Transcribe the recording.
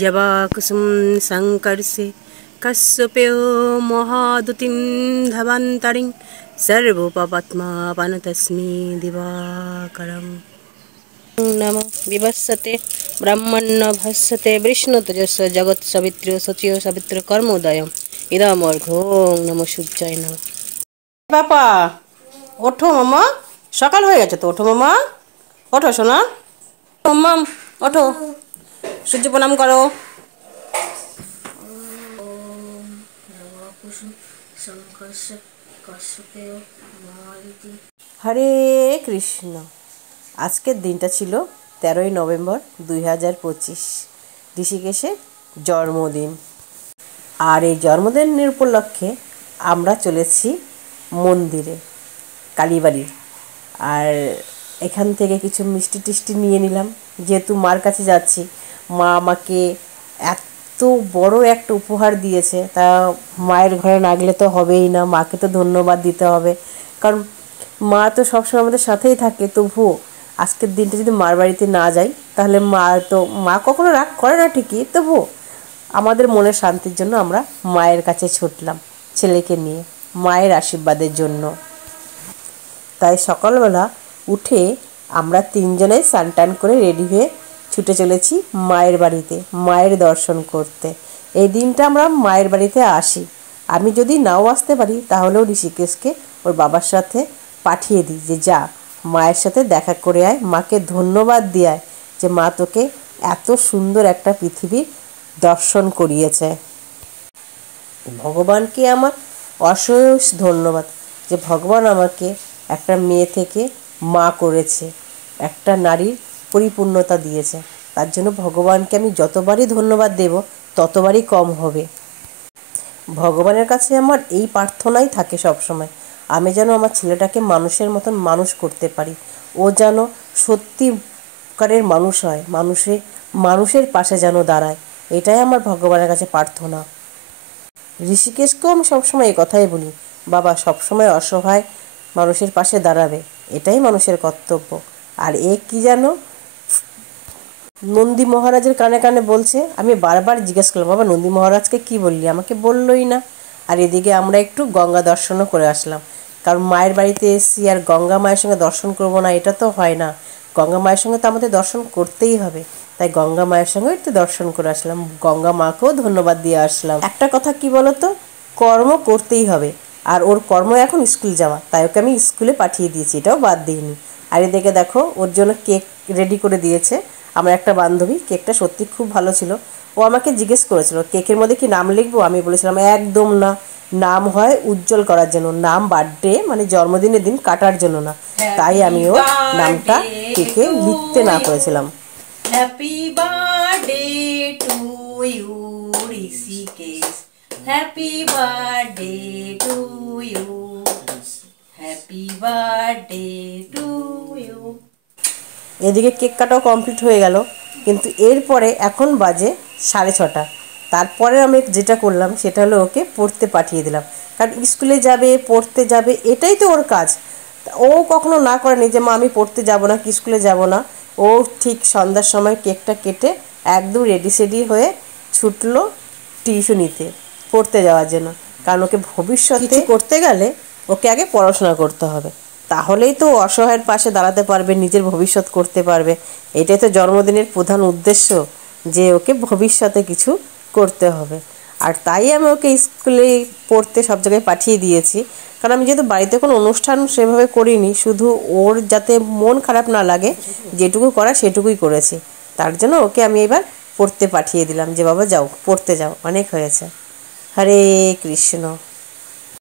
जवाकुसुम संकर्षे कश्यपो महादुतिं धवन्तरिं सर्वोपपद्मापन तस्मै दिवाकरम् नमो विवस्वते ब्रह्मण्य भस्यते विष्णुतेजस जगत् सवित्र सचिव सवित्र कर्मोदयम् इदमर्घो नमो সূর্যায় নমঃ। বাবা ওঠো মামা, সকাল হয়ে গেছে তো, ওঠো মামা, ওঠো সোনা, মাম্মা ওঠো, সূর্য প্রণাম করো। হরে কৃষ্ণ। আজকের দিনটা ছিল 13ই নভেম্বর 2025, ঋষিকেশের জন্মদিন। আর এই জন্মদিনের উপলক্ষে আমরা চলেছি মন্দিরে, কালীবাড়ির। আর এখান থেকে কিছু মিষ্টি টিষ্টি নিয়ে নিলাম, যেহেতু মার কাছে যাচ্ছি। মা আমাকে এত বড় একটা উপহার দিয়েছে, তা মায়ের ঘরে না গেলে তো হবেই না, মাকে তো ধন্যবাদ দিতে হবে। কারণ মা তো সবসময় আমাদের সাথেই থাকে, তবুও আজকের দিনটা যদি মার বাড়িতে না যাই তাহলে মা কখনো রাগ করে না ঠিকই, তবুও আমাদের মনের শান্তির জন্য আমরা মায়ের কাছে ছুটলাম ছেলেকে নিয়ে, মায়ের আশীর্বাদের জন্য। তাই সকালবেলা উঠে আমরা তিনজনে স্নান টান করে রেডি হয়ে ছুটে চলেছি মায়ের বাড়িতে, মায়ের দর্শন করতে। এই দিনটা আমরা মায়ের বাড়িতে আসি। আমি যদি নাও আসতে পারি তাহলেও ঋষিকেশকে ওর বাবার সাথে পাঠিয়ে দিই যে যা মায়ের সাথে দেখা করে আয়, মাকে ধন্যবাদ দিয়ে আয় যে মা তোকে এত সুন্দর একটা পৃথিবীর দর্শন করিয়েছে। ভগবানকে আমার অশেষ ধন্যবাদ যে ভগবান আমাকে একটা মেয়ে থেকে মা করেছে, একটা নারীর পরিপূর্ণতা দিয়েছে। তার জন্য ভগবানকে আমি যতবারই ধন্যবাদ দেব ততবারই কম হবে। ভগবানের কাছে আমার এই প্রার্থনাই থাকে সবসময়, আমি যেন আমার ছেলেটাকে মানুষের মতন মানুষ করতে পারি, ও যেন সত্যিকারের মানুষ হয়, মানুষের পাশে যেন দাঁড়ায়। এটাই আমার ভগবানের কাছে প্রার্থনা। ঋষিকেশকেও আমি সবসময় এই কথাই বলি, বাবা সবসময় অসহায় মানুষের পাশে দাঁড়াবে, এটাই মানুষের কর্তব্য। আর কি যেন নন্দী মহারাজের কানে কানে বলছে, আমি বারবার জিজ্ঞেস করলাম বাবা নন্দী মহারাজকে কি বললি, আমাকে বললই না। আর এদিকে আমরা একটু গঙ্গা দর্শনও করে আসলাম, কারণ মায়ের বাড়িতে এসেছি আর গঙ্গা মায়ের সঙ্গে দর্শন করব না এটা তো হয় না, গঙ্গা মায়ের সঙ্গে তো আমাদের দর্শন করতেই হবে। তাই গঙ্গা মায়ের সঙ্গে একটু দর্শন করে আসলাম, গঙ্গা মাকেও ধন্যবাদ দিয়ে আসলাম। একটা কথা কি বলতো, কর্ম করতেই হবে, আর ওর কর্ম এখন স্কুল যাওয়া, তাই ওকে আমি স্কুলে পাঠিয়ে দিয়েছি, এটাও বাদ দিইনি। আর এদিকে দেখো ওর জন্য কেক রেডি করে দিয়েছে আমার একটা বান্ধবী। কেকটা সত্যি খুব ভালো ছিল। ও আমাকে জিজ্ঞেস করেছিল কেকের মধ্যে কি নাম লিখবো, আমি বলেছিলাম একদম না, নাম হয় উজ্জ্বল করার জন্য, নাম বার্থডে মানে জন্মদিনের দিন কাটার জন্য না। তাই আমি ওর নামটা কেকে লিখতে না করেছিলাম। Happy birthday to you Rishikesh, happy birthday to you, happy birthday to you. এদিকে কেক কাটাও কমপ্লিট হয়ে গেল, কিন্তু এরপরে এখন বাজে 6:30। তারপরে আমি যেটা করলাম সেটা হলো ওকে পড়তে পাঠিয়ে দিলাম, কারণ স্কুলে যাবে পড়তে যাবে এটাই তো ওর কাজ। ও কখনো না করেনি যে মা আমি পড়তে যাব না কি স্কুলে যাব না। ও ঠিক সন্ধ্যার সময় কেকটা কেটে একদম রেডি সেডি হয়ে ছুটলো টিউশনিতে পড়তে যাওয়ার জন্য, কারণ ওকে ভবিষ্যতে করতে গেলে ওকে আগে পড়াশোনা করতে হবে, তাহলেই তো অসহায়ের পাশে দাঁড়াতে পারবে, নিজের ভবিষ্যৎ করতে পারবে। এটাই তো জন্মদিনের প্রধান উদ্দেশ্য, যে ওকে ভবিষ্যতে কিছু করতে হবে। আর তাই আমি ওকে স্কুলে পড়তে সব জায়গায় পাঠিয়ে দিয়েছি, কারণ আমি যেহেতু বাড়িতে কোনো অনুষ্ঠান সেভাবে করিনি, শুধু ওর যাতে মন খারাপ না লাগে যেটুকু করা সেটুকুই করেছি। তার জন্য ওকে আমি এবার পড়তে পাঠিয়ে দিলাম যে বাবা যাও পড়তে যাও, অনেক হয়েছে। হরে কৃষ্ণ।